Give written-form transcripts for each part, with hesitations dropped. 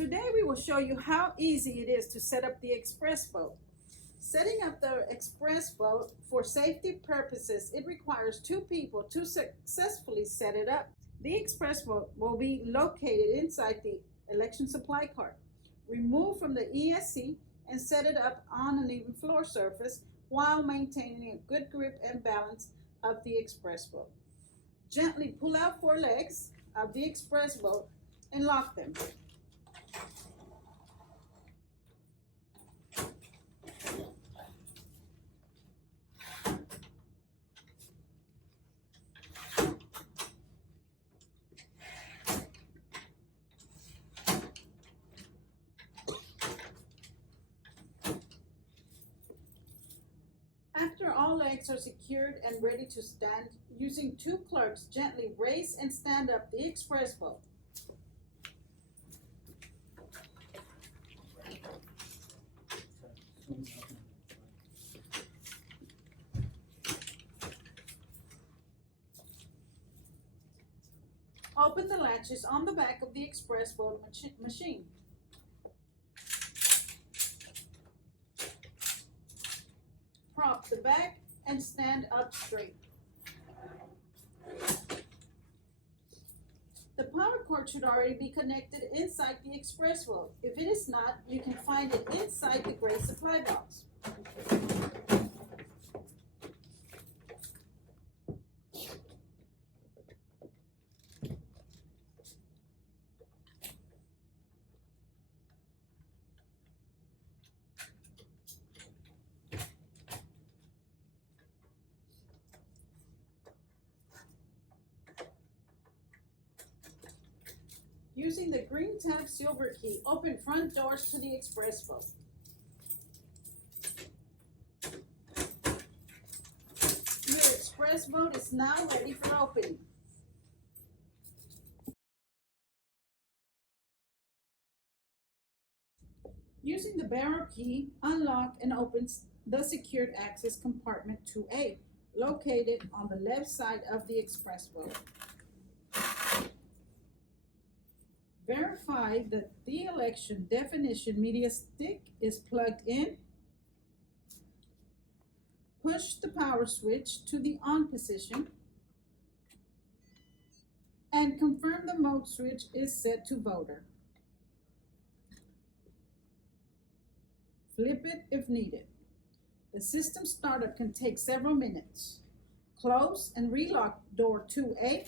Today we will show you how easy it is to set up the ExpressVote. Setting up the ExpressVote for safety purposes, it requires 2 people to successfully set it up. The ExpressVote will be located inside the election supply cart. Remove from the ESC and set it up on an even floor surface while maintaining a good grip and balance of the ExpressVote. Gently pull out 4 legs of the ExpressVote and lock them. After all legs are secured and ready to stand, using 2 clerks, gently raise and stand up the ExpressVote. Open the latches on the back of the ExpressVote machine. Prop the back and stand up straight. The power cord should already be connected inside the ExpressVote. If it is not, you can find it inside the gray supply box. Using the green tab silver key, open front doors to the ExpressVote. Your ExpressVote is now ready for opening. Using the barrel key, unlock and open the secured access compartment 2A, located on the left side of the ExpressVote. Verify that the election definition media stick is plugged in. Push the power switch to the on position and confirm the mode switch is set to voter. Flip it if needed. The system startup can take several minutes. Close and relock door 2A.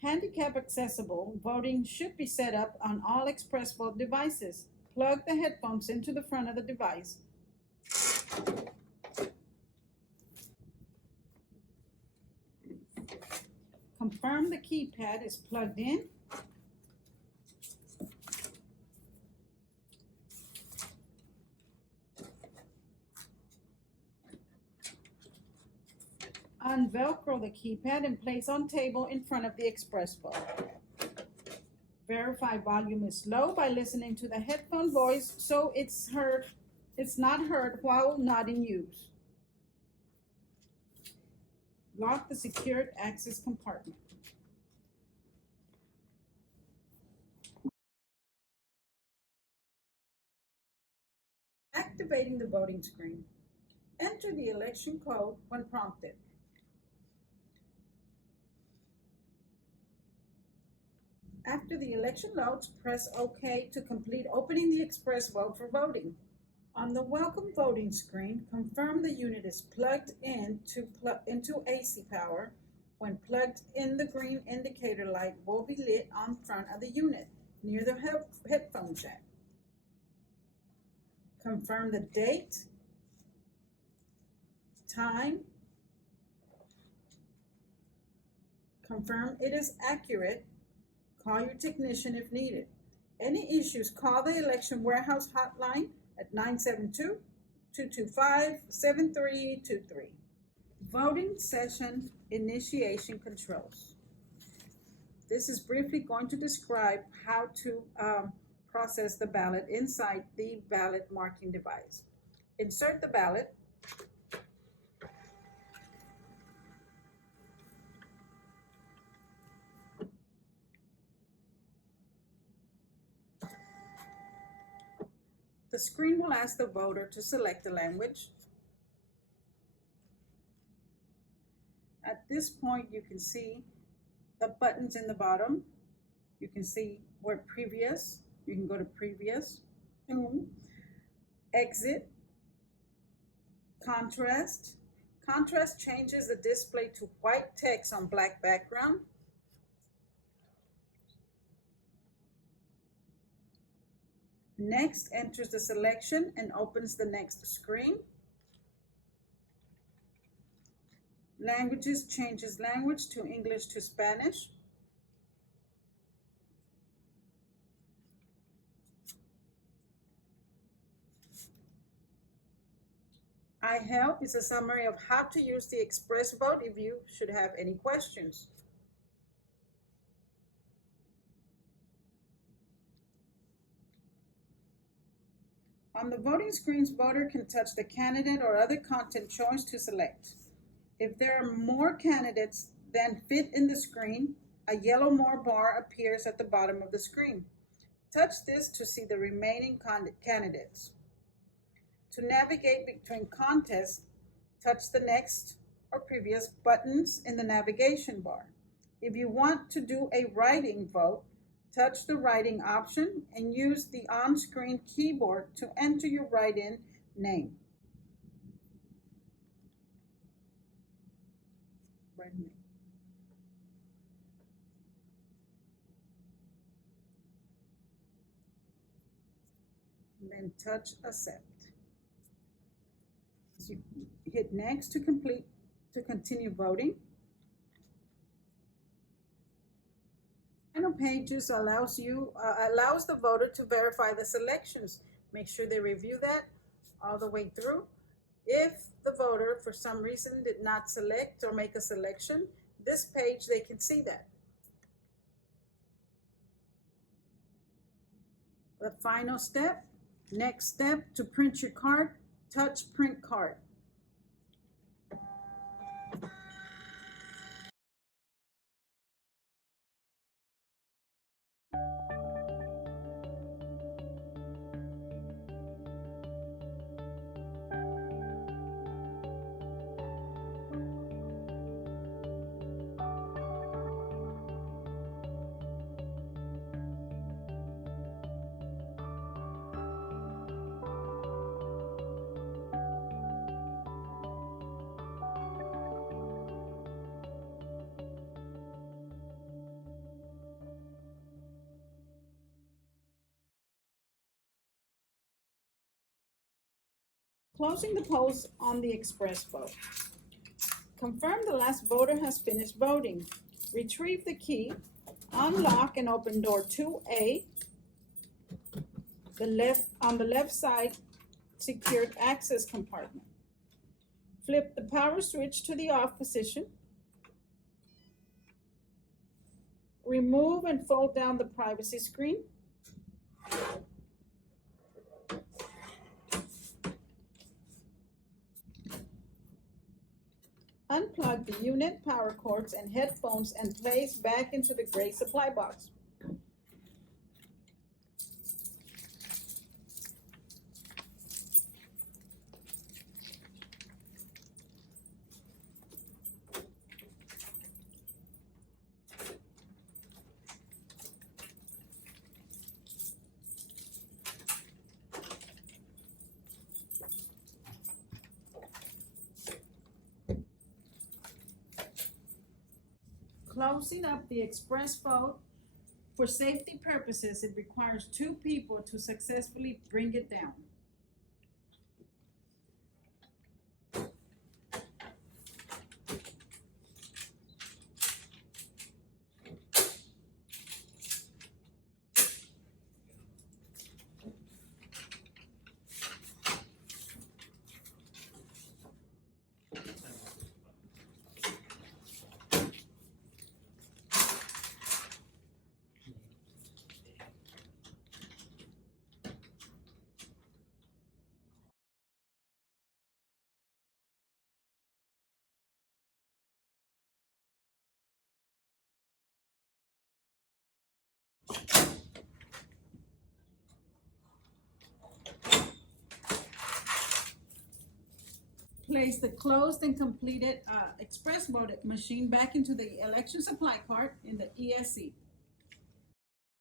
Handicap accessible voting should be set up on all ExpressVote devices. Plug the headphones into the front of the device. Confirm the keypad is plugged in. Unvelcro the keypad and place on table in front of the ExpressVote. Verify volume is low by listening to the headphone voice so it's not heard while not in use. Lock the secured access compartment. Activating the voting screen. Enter the election code when prompted. After the election loads, press OK to complete opening the ExpressVote for voting. On the welcome voting screen, confirm the unit is plugged into AC power. When plugged in, the green indicator light will be lit on front of the unit near the headphone jack. Confirm the date, time, confirm it is accurate. Call your technician if needed. Any issues, call the election warehouse hotline at 972-225-7323. Voting session initiation controls. This is briefly going to describe how to process the ballot inside the ballot marking device. Insert the ballot. The screen will ask the voter to select a language. At this point, you can see the buttons in the bottom. You can see where previous, you can go to previous, exit, contrast. Contrast changes the display to white text on black background. Next enters the selection and opens the next screen. Languages changes language to English to Spanish. I help is a summary of how to use the ExpressVote if you should have any questions. On the voting screens, voter can touch the candidate or other content choice to select. If there are more candidates than fit in the screen, a yellow more bar appears at the bottom of the screen. Touch this to see the remaining candidates. To navigate between contests, touch the next or previous buttons in the navigation bar. If you want to do a writing vote, touch the writing option and use the on-screen keyboard to enter your write-in name. And then touch accept. So you hit next to continue voting. Final pages allows the voter to verify the selections. Make sure they review that all the way through. If the voter for some reason did not select or make a selection, this page they can see that. The final step, next step, to print your card, touch print card. Closing the polls on the ExpressVote. Confirm the last voter has finished voting. Retrieve the key. Unlock and open door 2A. On the left side, secured access compartment. Flip the power switch to the off position. Remove and fold down the privacy screen. Unplug the unit, power cords, and headphones and place back into the gray supply box. Closing up the ExpressVote. For safety purposes, it requires 2 people to successfully bring it down. Place the closed and completed ExpressVote machine back into the election supply cart in the ESC.